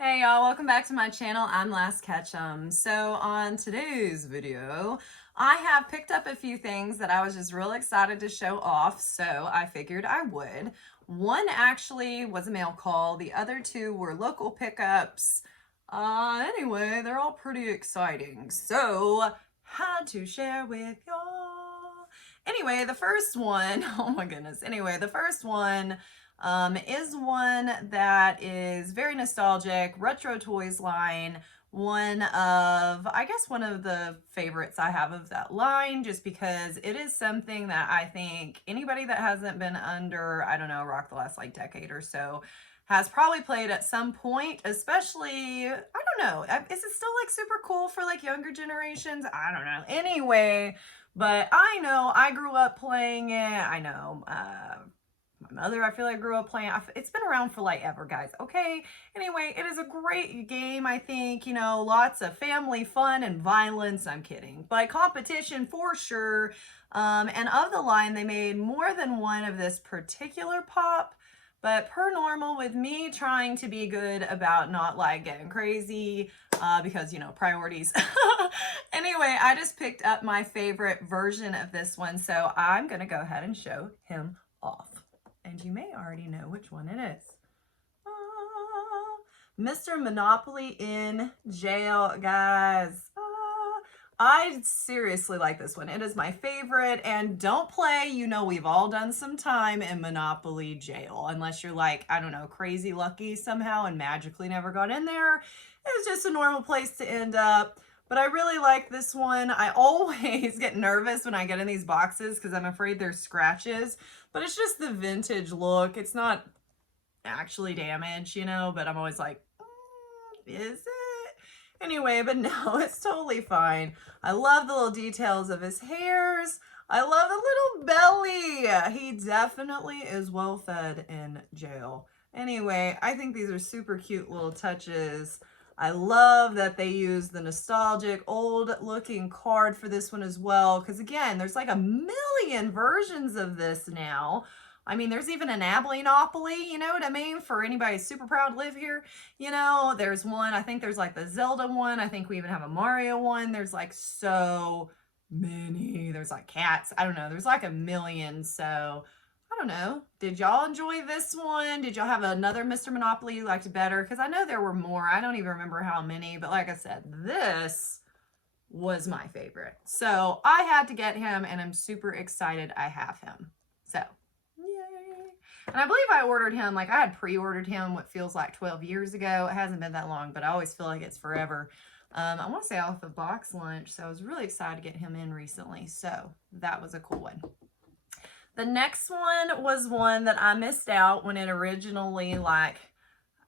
Hey y'all, welcome back to my channel. I'm Last Ketchum. So on today's video, I have picked up a few things that I was just real excited to show off, so I figured I would. One actually was a mail call, the other two were local pickups. Anyway, they're all pretty exciting, so had to share with y'all. Anyway, the first one, oh my goodness. Anyway, the first one is one that is very nostalgic, retro toys line. One of, I guess, one of the favorites I have of that line, just because it is something that I think anybody that hasn't been under, I don't know, rock the last like decade or so has probably played at some point, especially, I don't know, is it still like super cool for like younger generations? I don't know. Anyway, but I know I grew up playing it. I know, my mother, I feel like grew up playing. It's been around for like ever, guys. Okay. Anyway, it is a great game. I think, you know, lots of family fun and violence. I'm kidding, but competition for sure. And of the line, they made more than one of this particular pop. But per normal, with me trying to be good about not like getting crazy, because, you know, priorities. Anyway, I just picked up my favorite version of this one. So I'm going to go ahead and show him off. And you may already know which one it is. Mr. Monopoly in jail, guys. I seriously like this one. It is my favorite, and don't play. You know, we've all done some time in Monopoly jail, unless you're like, I don't know, crazy lucky somehow and magically never got in there. It's just a normal place to end up. But I really like this one. I always get nervous when I get in these boxes because I'm afraid there's scratches, but it's just the vintage look. It's not actually damaged, you know, but I'm always like, is it? Anyway, but no, it's totally fine. I love the little details of his hairs. I love the little belly. He definitely is well fed in jail. Anyway, I think these are super cute little touches. I love that they use the nostalgic old looking card for this one as well. Because again, there's like a million versions of this now. I mean, there's even an Abilene-opoly, you know what I mean? For anybody super proud to live here. You know, there's one, I think there's like the Zelda one. I think we even have a Mario one. There's like so many. There's like cats. I don't know. There's like a million. So I don't know. Did y'all enjoy this one? Did y'all have another Mr. Monopoly you liked better? Because I know there were more. I don't even remember how many. But like I said, this was my favorite. So I had to get him, and I'm super excited I have him. So yay. And I believe I ordered him, like I had pre-ordered him what feels like 12 years ago. It hasn't been that long, but I always feel like it's forever. I want to say off of box lunch, so I was really excited to get him in recently. So that was a cool one. The next one was one that I missed out when it originally, like,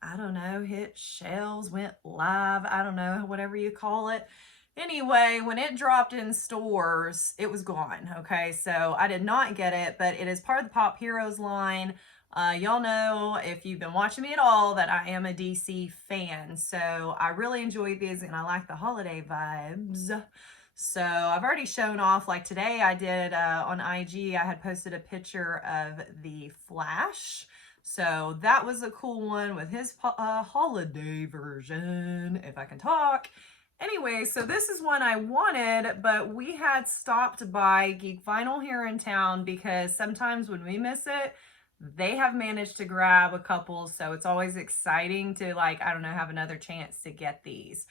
I don't know, hit shelves, went live, I don't know, whatever you call it. Anyway, when it dropped in stores, it was gone, okay? So I did not get it, but it is part of the Pop Heroes line. Y'all know, if you've been watching me at all, that I am a DC fan. So I really enjoyed these, and I like the holiday vibes. So I've already shown off, like today I did on IG, I had posted a picture of the Flash. So that was a cool one with his holiday version, if I can talk. Anyway, so this is one I wanted, but we had stopped by Geek Vinyl here in town because sometimes when we miss it, they have managed to grab a couple. So it's always exciting to, like, I don't know, have another chance to get these.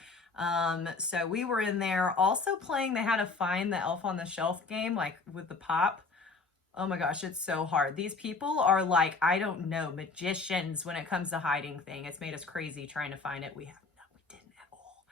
So we were in there also playing, they had to find the Elf on the Shelf game, like with the pop. Oh my gosh, it's so hard. These people are like, I don't know, magicians when it comes to hiding thing. It's made us crazy trying to find it. We didn't at all.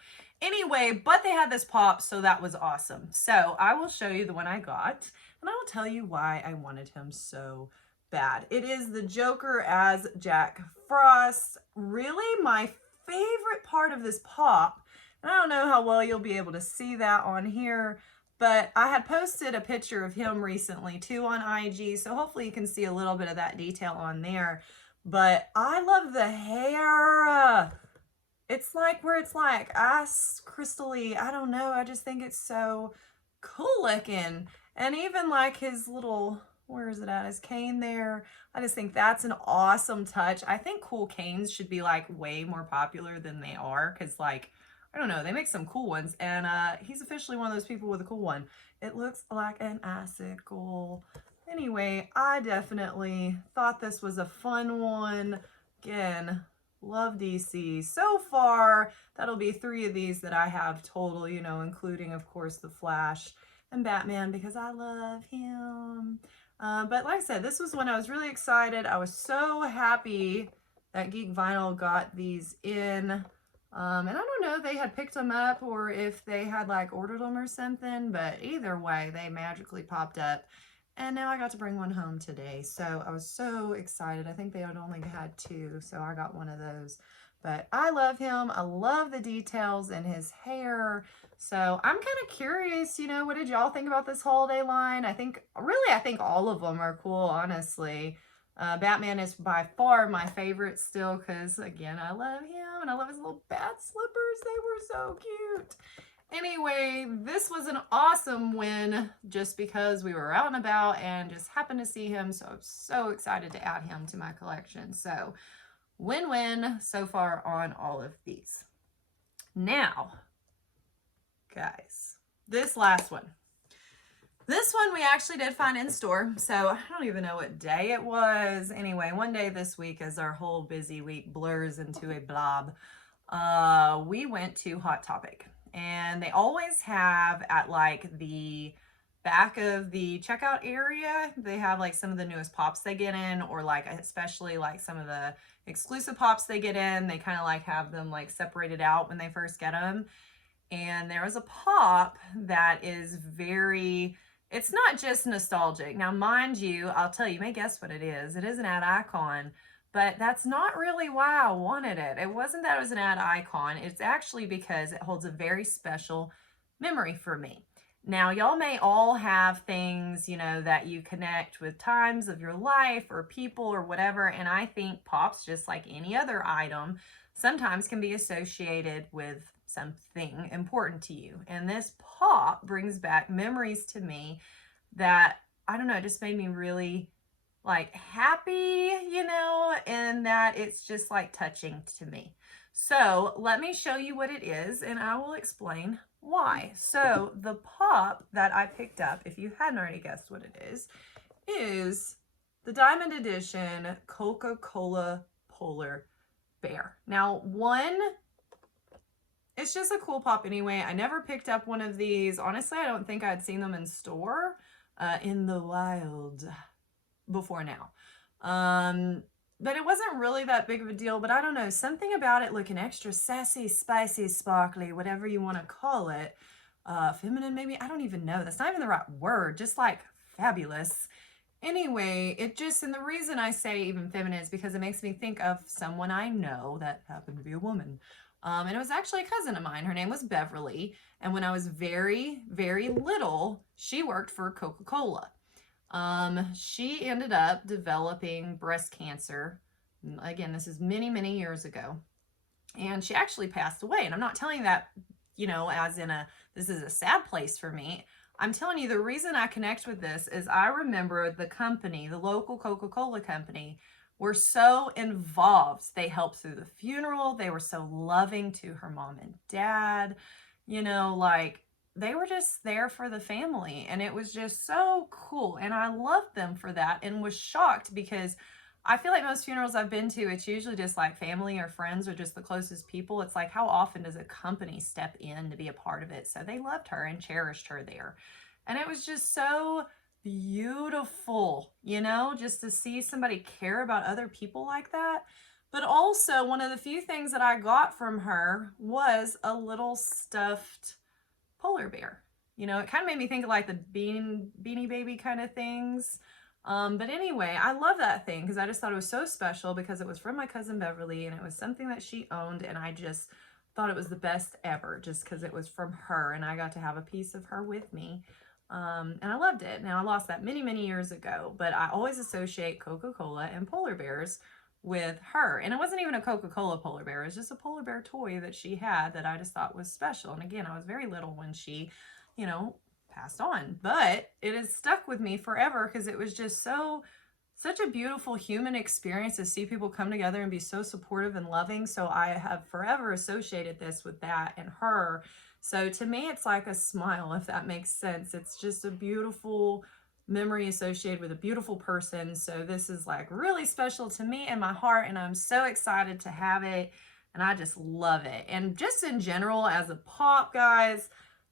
Anyway, but they had this pop, so that was awesome. So I will show you the one I got, and I will tell you why I wanted him so bad. It is the Joker as Jack Frost. Really my favorite part of this pop. And I don't know how well you'll be able to see that on here, but I had posted a picture of him recently too on IG, so hopefully you can see a little bit of that detail on there. But I love the hair. It's like where it's like ice crystally. I don't know. I just think it's so cool looking. And even like his little Where is it at? His cane there. I just think that's an awesome touch. I think cool canes should be like way more popular than they are, because like, I don't know, they make some cool ones, and he's officially one of those people with a cool one. It looks like an icicle. Anyway, I definitely thought this was a fun one. Again, love DC. So far, that'll be 3 of these that I have total, you know, including, of course, the Flash and Batman, because I love him. But like I said, this was when I was really excited. I was so happy that Geek Vinyl got these in. And I don't know if they had picked them up or if they had like ordered them or something, but either way, they magically popped up. And now I got to bring one home today. So I was so excited. I think they had only had 2, so I got one of those. But I love him. I love the details in his hair. So I'm kind of curious, you know, what did y'all think about this holiday line? I think all of them are cool, honestly. Batman is by far my favorite still because, again, I love him and I love his little bat slippers. They were so cute. Anyway, this was an awesome win just because we were out and about and just happened to see him. So I'm so excited to add him to my collection. So win-win so far on all of these. Now, guys, this last one. This one we actually did find in store, so I don't even know what day it was. Anyway, one day this week as our whole busy week blurs into a blob, we went to Hot Topic. And they always have at like the back of the checkout area, they have like some of the newest pops they get in, or like especially like some of the exclusive pops they get in. They kind of like have them like separated out when they first get them. And there was a pop that is it's not just nostalgic. Now, mind you, I'll tell you, you may guess what it is. It is an ad icon. But that's not really why I wanted it. It wasn't that it was an ad icon. It's actually because it holds a very special memory for me. Now, y'all may all have things, you know, that you connect with times of your life or people or whatever. And I think pops, just like any other item, sometimes can be associated with something important to you. And this pop brings back memories to me that, I don't know, just made me really like happy, you know, and that it's just like touching to me. So let me show you what it is and I will explain why. So the pop that I picked up, if you hadn't already guessed what it is the Diamond Edition Coca-Cola Polar Bear. Now, it's just a cool pop anyway. I never picked up one of these. Honestly, I don't think I'd seen them in store in the wild before now. But it wasn't really that big of a deal, but I don't know, something about it looking extra sassy, spicy, sparkly, whatever you want to call it. Feminine, maybe? I don't even know. That's not even the right word. Just like fabulous. Anyway, and the reason I say even feminine is because it makes me think of someone I know that happened to be a woman. And it was actually a cousin of mine. Her name was Beverly. And when I was very, very little, she worked for Coca-Cola. She ended up developing breast cancer. Again, this is many, many years ago. And she actually passed away. And I'm not telling you that, you know, as in this is a sad place for me. I'm telling you the reason I connect with this is I remember the company, the local Coca-Cola company, were so involved. They helped through the funeral. They were so loving to her mom and dad. You know, like, they were just there for the family, and it was just so cool. And I loved them for that and was shocked because I feel like most funerals I've been to, it's usually just like family or friends or just the closest people. It's like, how often does a company step in to be a part of it? So they loved her and cherished her there. And it was just so beautiful, you know, just to see somebody care about other people like that. But also, one of the few things that I got from her was a little stuffed polar bear. You know, it kind of made me think of like the Beanie Baby kind of things. But anyway, I love that thing because I just thought it was so special because it was from my cousin Beverly and it was something that she owned, and I just thought it was the best ever just because it was from her and I got to have a piece of her with me. And I loved it. Now, I lost that many, many years ago, but I always associate Coca-Cola and polar bears with her. And it wasn't even a Coca-Cola polar bear. It was just a polar bear toy that she had that I just thought was special. And again, I was very little when she, you know, passed on, but it has stuck with me forever because it was just such a beautiful human experience to see people come together and be so supportive and loving. So I have forever associated this with that and her. So to me, it's like a smile, if that makes sense. It's just a beautiful memory associated with a beautiful person. So this is like really special to me in my heart, and I'm so excited to have it, and I just love it. And just in general, as a pop, guys,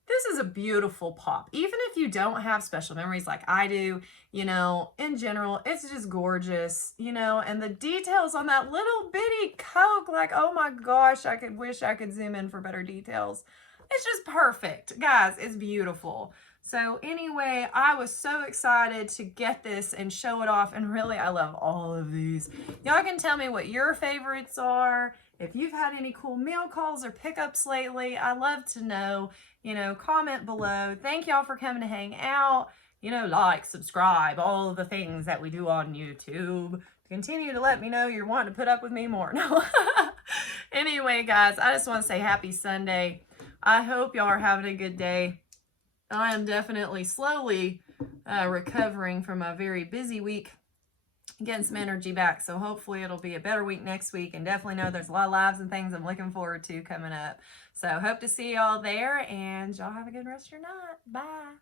this is a beautiful pop. Even if you don't have special memories like I do, you know, in general, it's just gorgeous, you know, and the details on that little bitty Coke, like, oh my gosh, I could wish I could zoom in for better details. It's just perfect. Guys, it's beautiful. So anyway, I was so excited to get this and show it off, and really, I love all of these. Y'all can tell me what your favorites are. If you've had any cool mail calls or pickups lately, I love to know. You know, comment below. Thank y'all for coming to hang out. You know, like, subscribe, all of the things that we do on YouTube. Continue to let me know you're wanting to put up with me more. No. Anyway, guys, I just want to say happy Sunday. I hope y'all are having a good day. I am definitely slowly recovering from a very busy week, getting some energy back. So hopefully it'll be a better week next week, and definitely know there's a lot of lives and things I'm looking forward to coming up. So hope to see y'all there, and y'all have a good rest of your night. Bye.